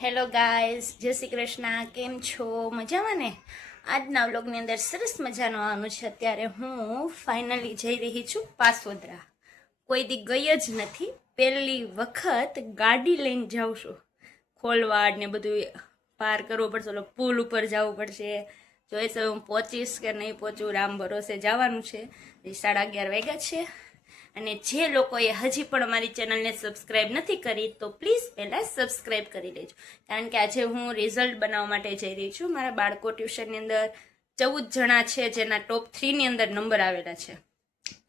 Hello guys, જય શ્રી કૃષ્ણ. કેમ છો? મજામાં ને? આજના વ્લોગની અંદર સરસ મજાનું આવવાનું છે. અત્યારે હું ફાઇનલી જઈ રહી છું પાસોદરા. કોઈ દી ગઈ જ નથી, પહેલી વખત ગાડી લઈને જાઉં છું. ખોલવાડ ને બધું પાર કરવું પડશે, ઓલો પુલ ઉપર જવું પડશે. જોઈશ હવે હું પહોંચીશ કે નહીં પહોંચું, રામ ભરોસે જવાનું છે. 11:30 વાગ્યા છે. અને જે લોકોએ હજી પણ અમારી ચેનલને સબસ્ક્રાઇબ નથી કરી તો પ્લીઝ પહેલાં સબસ્ક્રાઇબ કરી લેજો, કારણ કે આજે હું રિઝલ્ટ બનાવવા માટે જઈ રહી છું. મારા બાળકો ટ્યુશનની અંદર 14 જણા છે જેના ટોપ 3ની અંદર નંબર આવેલા છે,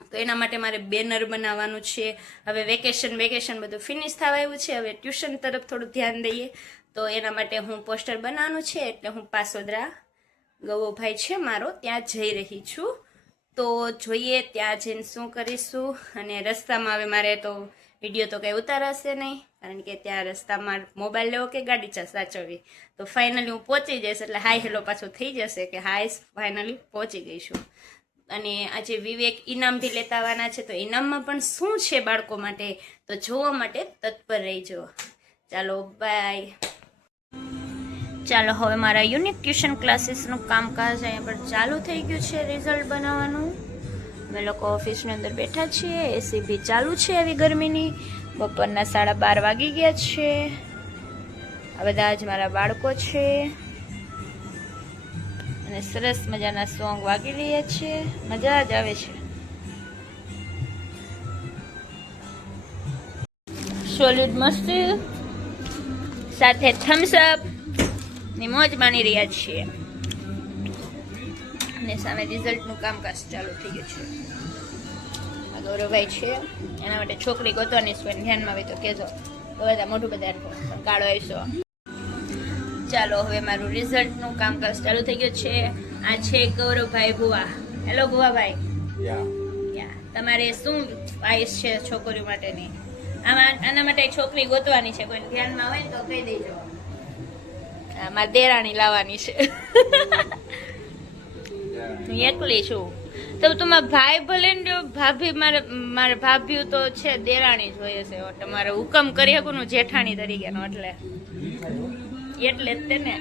તો એના માટે મારે બેનર બનાવવાનું છે. હવે વેકેશન બધું ફિનિશ થવા આવ્યું છે, હવે ટ્યુશન તરફ થોડું ધ્યાન દઈએ, તો એના માટે હું પોસ્ટર બનાવવાનું છે. એટલે હું પાસોદરા ગવોભાઈ છે મારો, ત્યાં જઈ રહી છું. તો જોઈએ ત્યાં જઈને શું કરીશું. અને રસ્તામાં હવે મારે તો વિડીયો તો કંઈ ઉતારાશે નહીં, કારણ કે ત્યાં રસ્તામાં મોબાઈલ લેવો કે ગાડી સાચવવી. તો ફાઇનલી હું પહોંચી જઈશ એટલે હાય હેલો પાછો થઈ જશે કે હાય ફાઇનલી પહોંચી ગઈ છું. અને આજે વિવેક ઇનામ બી લેતા આવવાના છે, તો ઇનામમાં પણ શું છે બાળકો માટે તો જોવા માટે તત્પર રહેજો. ચાલો બાય. ચાલો હવે મારા યુનિક ટ્યુશન ક્લાસીસનું કામકાજ અહીંયા પર ચાલુ થઈ ગયું છે. રિઝલ્ટ બનાવવાનું અમે લોકો ઓફિસની અંદર બેઠા છીએ. એસી બી ચાલુ છે આવી ગરમીની. બપોરના 12:30 વાગી ગયા છે. આ બધા જ મારા બાળકો છે અને સરસ મજાના સોંગ વાગી રહ્યા છે. મજા જ આવે છે. સોલિડ મસ્તી સાથે થમ્સ અપ ની મોજ માણી રહ્યા છીએ. અને સામે રિઝલ્ટનું કામકાજ ચાલુ થઈ ગયું છે. આ ગૌરવભાઈ છે, એના માટે છોકરી ગોતવાની છે, ધ્યાનમાં હોય તો કહેજો. બધા મોઢું બધા કાળો આવીશો. ચાલો હવે મારું રિઝલ્ટનું કામકાજ ચાલુ થઈ ગયું છે. આ છે ગૌરવભાઈ ભુવા. હેલો ભુવાભાઈ, તમારે શું ચોઈસ છે છોકરીઓ માટેની? આના માટે છોકરી ગોતવાની છે, કોઈ ધ્યાનમાં હોય તો કહી દેજો. મારી દેરાણી લાવવાની છે. હું એકલી છું તો તમારા ભાઈ ભલે ને ભાભી, મારે ભાભી તો છે, દેરાણી જોઈએ છે. તમારે હુકમ કરી શકું હું જેઠાણી તરીકેનો, એટલે જ તેને.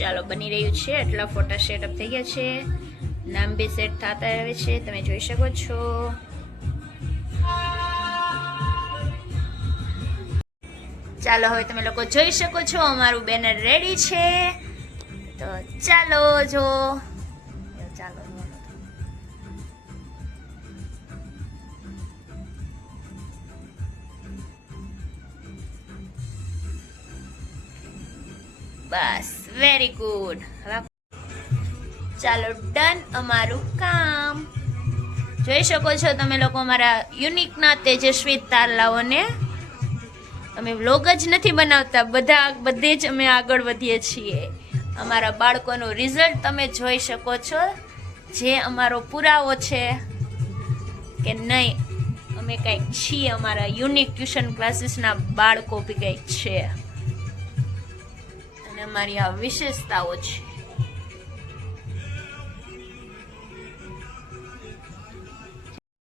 ચાલો બની રહ્યું છે. એટલા ફોટા સેટઅપ થઈ ગયા છે. નામ બી સેટ થતા આવે છે, તમે જોઈ શકો છો. ચાલો હવે તમે લોકો જોઈ શકો છો અમારું બેનર રેડી છે. તો ચાલો જો ચાલો બસ વેરી ગુડ. ચાલો ડન અમારું કામ. જોઈ શકો છો તમે લોકો અમારા યુનિકના તેજસ્વી તારલાઓને. અમે વ્લોગ જ નથી બનાવતા, બધે જ અમે આગળ વધીએ છીએ. અમારા બાળકોનું રિઝલ્ટ તમે જોઈ શકો છો, જે અમારો પુરાવો છે કે નહીં અમે કંઈક છીએ. અમારા યુનિક ટ્યુશન ક્લાસીસના બાળકો બી કંઈક છે અને અમારી આ વિશેષતાઓ છે.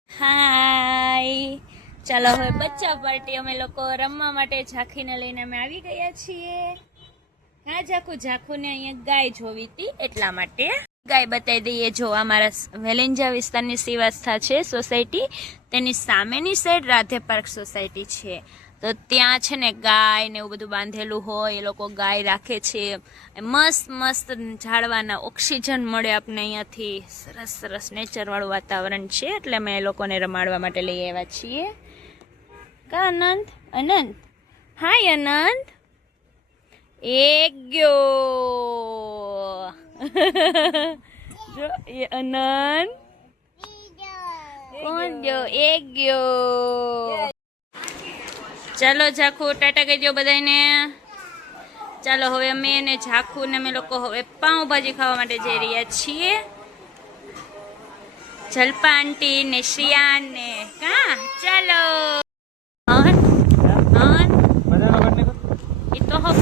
હાય. ચાલો હવે બચ્ચા પાર્ટી અમે લોકો રમવા માટે ઝાંખીને લઈને અમે આવી ગયા છીએ. હા ઝાખુને અહીંયા ગાય જોવી હતી એટલા માટે ગાય બતાવી દઈએ. જો અમારા વેલેન્જા વિસ્તારની શ્રીવાસ્થા છે સોસાયટી, તેની સામેની સાઈડ રાધે પાર્ક સોસાયટી છે. તો ત્યાં છે ને ગાય ને એવું બધું બાંધેલું હોય, એ લોકો ગાય રાખે છે. મસ્ત ઝાડવાના ઓક્સિજન મળે આપણે અહીંયાથી. સરસ નેચરવાળું વાતાવરણ છે, એટલે અમે એ લોકોને રમાડવા માટે લઈ આવ્યા છીએ. કા અનંત હાય અનંત એક ગયો. જો એ અનંત કોણ ગયો? એક ગયો. ચાલો ઝાખુ ટાટા કહી દો બધાને. ચાલો હવે અમે ને ઝાખુ ને અમે લોકો હવે પાઉંભાજી ખાવા માટે જઈ રહ્યા છીએ. જલ્પા આંટી ને શ્રિયાન ને ચાલો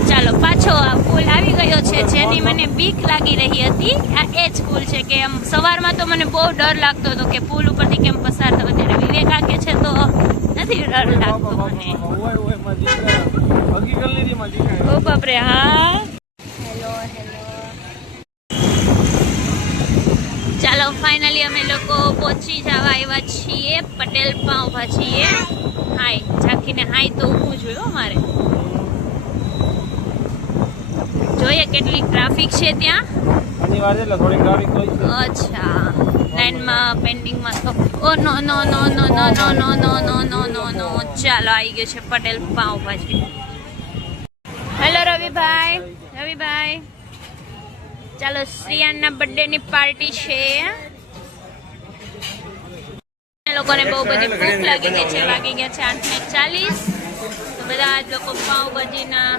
ચાલો પાછો આ પુલ આવી ગયો છે, જેની મને બીક લાગી રહી હતી. આ એ જ પુલ છે કે આમ સવારમાં તો મને બહુ ડર લાગતો હતો કે પુલ ઉપરથી કેમ પસાર થવો. ત્યારે વિવેક આગે છે તો નથી ડર લાગતો મને. ઓ બાપરે. હા હેલો હેલો. ચાલો ફાઇનલી અમે લોકો પહોંચી જવા આવ્યા છીએ પટેલ પાઉંભાજીએ. હાય ઝાંખીને હાય તો ઊભું જોયું મારે. જોઈએ કેટલી ટ્રાફિક છે ત્યાં. અચ્છા લાઈનમાં પેન્ડિંગમાં તો. ઓ નો નો નો નો નો નો નો નો નો નો નો નો. ચાલો આવી ગયું છે પટેલ પાઉંભાજી. હેલો રવિભાઈ. રવિભાઈ ચાલો શ્રીયાનના બર્થડે ની પાર્ટી છે. લોકોને બહુ બધી ભૂખ લાગી ગઈ છે. વાગી ગયા છે 8:40. તો બધા જ લોકો પાઉંભાજીના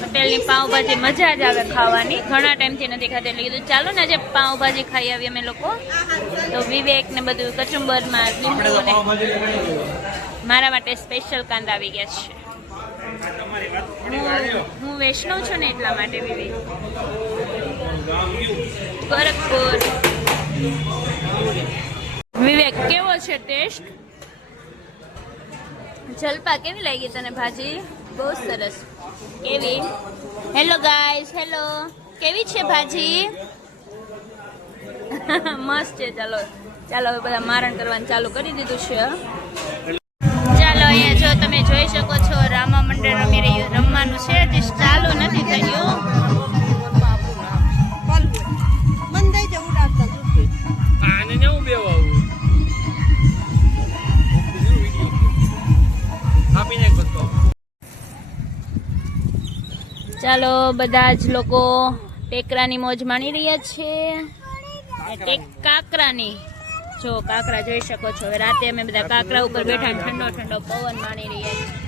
પટેલની પાઉંભાજી મજા જ આવે ખાવાની. ઘણા ટાઈમથી નથી ખાતી એટલે કીધું ચાલો ને આજે પાઉંભાજી ખાઈ આવીએ અમે લોકો. તો વિવેક ને બધું કચુંબરમાં મારા માટે સ્પેશિયલ કાંદા આવી ગયા છે. હું વૈષ્ણવ છું ને એટલા માટે. વિવેક ગોરખપુર. વિવેક કેવો છે ટેસ્ટ? જલપા કેવી લાગી તને ભાજી? બહુ સરસ. કેવી? Hello guys. હેલો કેવી છે ભાજી? મસ્ત છે. ચાલો ચાલો હવે બધા મારણ કરવાનું ચાલુ કરી દીધું છે. ચાલો અહીંયા જો તમે જોઈ શકો છો રામા મંડળ રમવાનું છે. હજી ચાલુ નથી થયું. ચાલો બધા જ લોકો ટેકરાની મોજ માણી રહ્યા છે. કાકરાની જો કાકરા જોઈ શકો છો. હવે રાતે અમે બધા કાકરા ઉપર બેઠા ઠંડો ઠંડો પવન માણી રહ્યા છીએ.